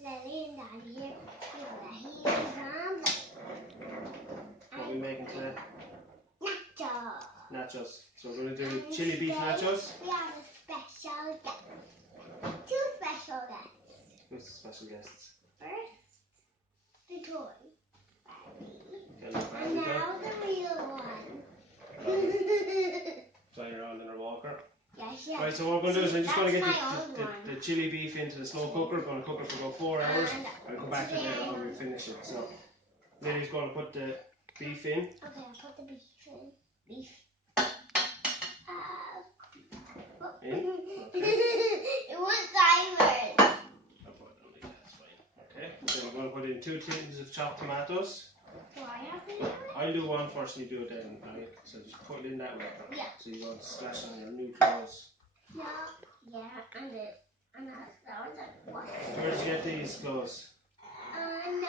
Lily and Daddy here. What are we making today? Nachos. Nachos. So we're going to do chili beef nachos. We have a special guest. Two special guests. Who's the special guests? First, the toy Barbie. Okay, And now the real one. Flying around in her walker. Yes. Right, so what we're going to do is I'm just going to get the chili beef into the slow cooker. We're going to cook it for about 4 hours. I'll come back to it later when we finish it. So Lily's going to put the beef in. Okay, I'll put the beef in. Beef. In? Okay. It went sideways. I'll put it on like that, that's fine. Okay, then we're going to put in 2 tins of chopped tomatoes. Do I have to do it? I'll do one first and you do it then, right? So just put it in that way. Yeah. So you want to splash on your new clothes. No. Yeah, and that was like what? Where did you get these clothes? No.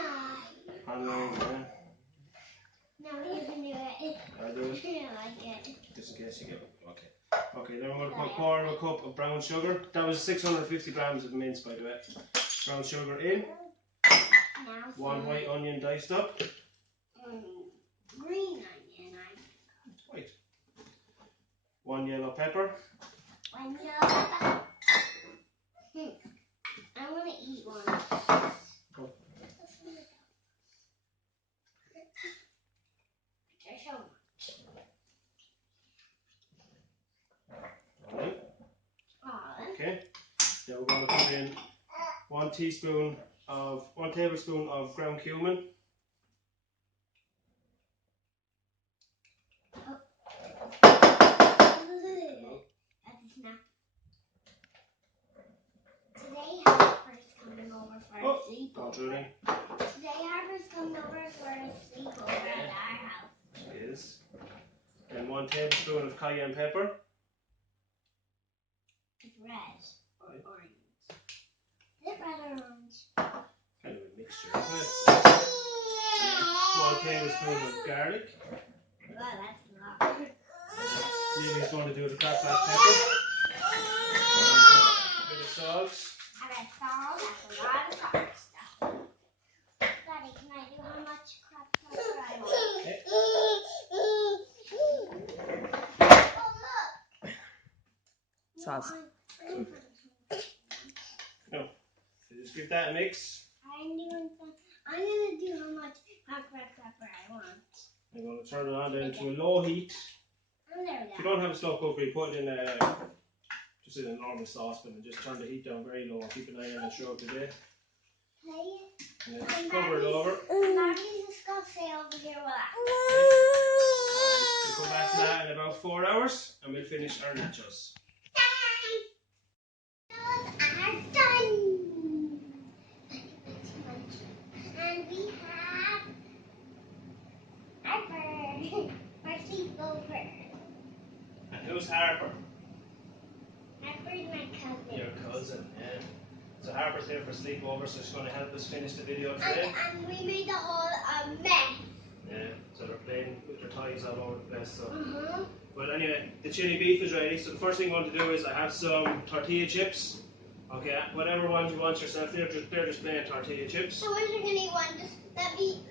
Online, yeah. No, you can do it. I'll do it. I like it. Just in case you get it. Okay. Okay, then we're going to put 1/4 cup of brown sugar. That was 650 grams of mince, by the way. Brown sugar in. Now 1 white onion diced up. Green onion. White. 1 yellow pepper. 1 yellow pepper. I'm going to eat one. Oh. There's so much. Alright. Okay. Then we're going to put in 1 tablespoon of ground cumin. Today Harper's coming over for a sleepover. Today Harper's coming over for a sleepover at our house. She is. And 1 tablespoon of cayenne pepper. It's red. Or Right. orange. Is it red or orange? Kind of a mixture, isn't it? And 1 tablespoon of garlic. Well, that's a lot. Lily's going to do the cracked black pepper. A bit of salt. I read salt, that's a lot of salt stuff. Daddy, can I do how much cracked pepper I want? Okay. Oh, look! Sauce. No. So just give that a mix. I'm going to do how much cracked pepper I want. I'm going to turn it on then to a low heat. And there we If you go. don't have a slow cooker, you put it in just in a normal saucepan and just turn the heat down very low. Keep an eye on it throughout the day. And then just cover it over. Daddy's just going to stay over here while We'll come back to that in about 4 hours and we'll finish our nachos. are done. And we have Harper for sleepover. And who's Harper? Harper's my cousin. Your cousin, yeah. So Harper's here for sleepover, so she's going to help us finish the video today. And we made the whole mess. Yeah, so they're playing with their toys all over the place. So. But anyway, the chili beef is ready. So the first thing I'm going to do is I have some tortilla chips. Okay, whatever ones you want yourself, they're just plain tortilla chips. So we're going to eat one. Just let me eat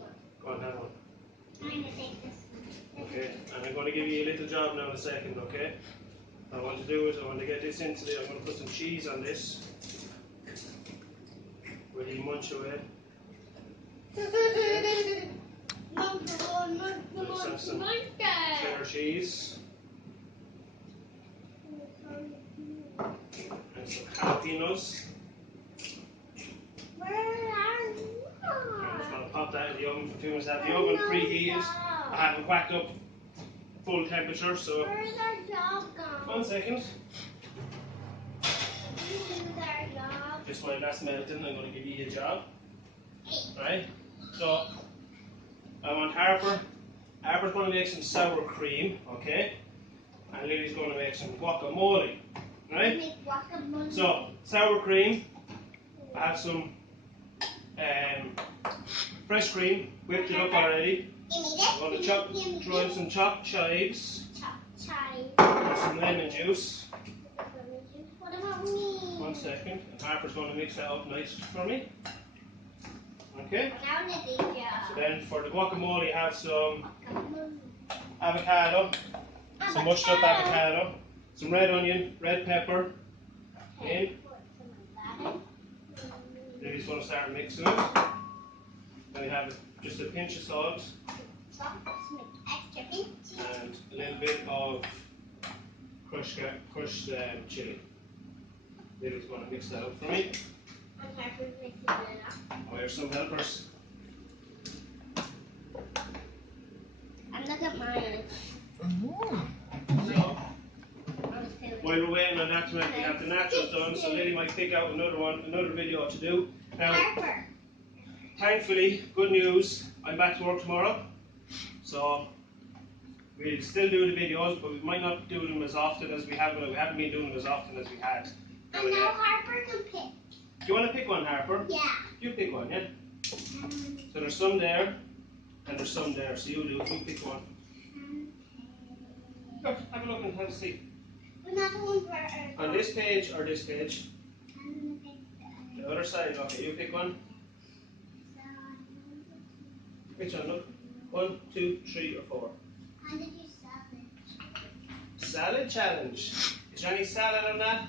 one. Go on, have one. I'm going to take this one. Okay, and I'm going to give you a little job now in a second, okay? What I want to do is I want to get this into I'm going to put some cheese on this. Will you munch away? Let's have some cheddar cheese. And some jalapenos. Where are you? I'm just going to pop that in the oven for 2 minutes. I have the oven preheated. I have it whacked up full temperature, so. Where's our dog gone? 1 second. Where's our dog? Just while that's melting, I'm going to give you a job. Right? So, I want Harper's going to make some sour cream, okay? And Lily's going to make some guacamole, right? Make guacamole. So, sour cream. I have some fresh cream, whipped it up already. I'm going to throw in some chopped chives. Chopped chives. And some lemon juice. What about me? 1 second. And Harper's going to mix that up nice for me. Okay. So then for the guacamole, I have some avocado, some mushed up avocado, some red onion, red pepper in. Then he's going to start mixing it. Then we have just a pinch of salt and a little bit of crushed chili. Lily's going to mix that up for me. Oh, here's some helpers. And look at mine. So, while we're waiting on that to make, we have the nachos done, so Lily might pick out another video to do. Now, Harper. thankfully, good news, I'm back to work tomorrow. So, we'll still do the videos, but we might not do them as often as we have. We haven't been doing them as often as we had. And now Harper can pick. Do you want to pick one, Harper? Yeah. You pick one, yeah? So there's some there, and there's some there. So you pick one. Look, have a look and have a see. On this page or this page? The other side, okay, you pick one. Which one, look? 1, 2, 3 or 4. How did you Salad challenge. Is there any salad on that?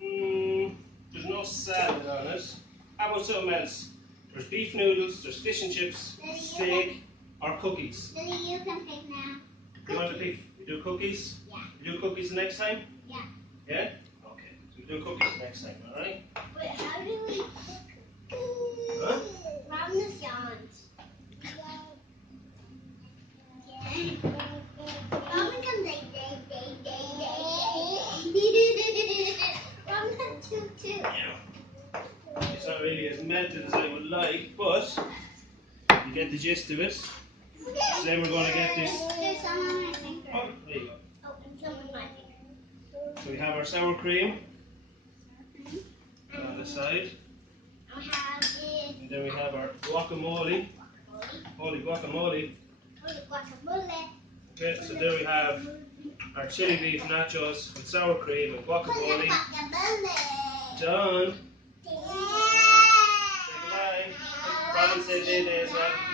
There's no salad on it. How about something else? There's beef noodles, there's fish and chips, steak, or cookies. Lily, you can pick now. You want to pick? You do cookies? Yeah. You do cookies the next time? Yeah. Yeah? Okay. So we do cookies next time, alright? Wait, how do we cook? Huh? Round the yarns. Robin comes like Robin too. It's not really as melted as I would like, but you get the gist of it. So then we're going to get this. There's some on my finger. Oh, there you go. Oh, and some on my finger. So we have our sour cream on the side. I have this. And then we have our guacamole. Holy guacamole. Guacamole. Okay, so there we have our chili beef nachos with sour cream and guacamole. Done. Say goodbye. Robin said day as well.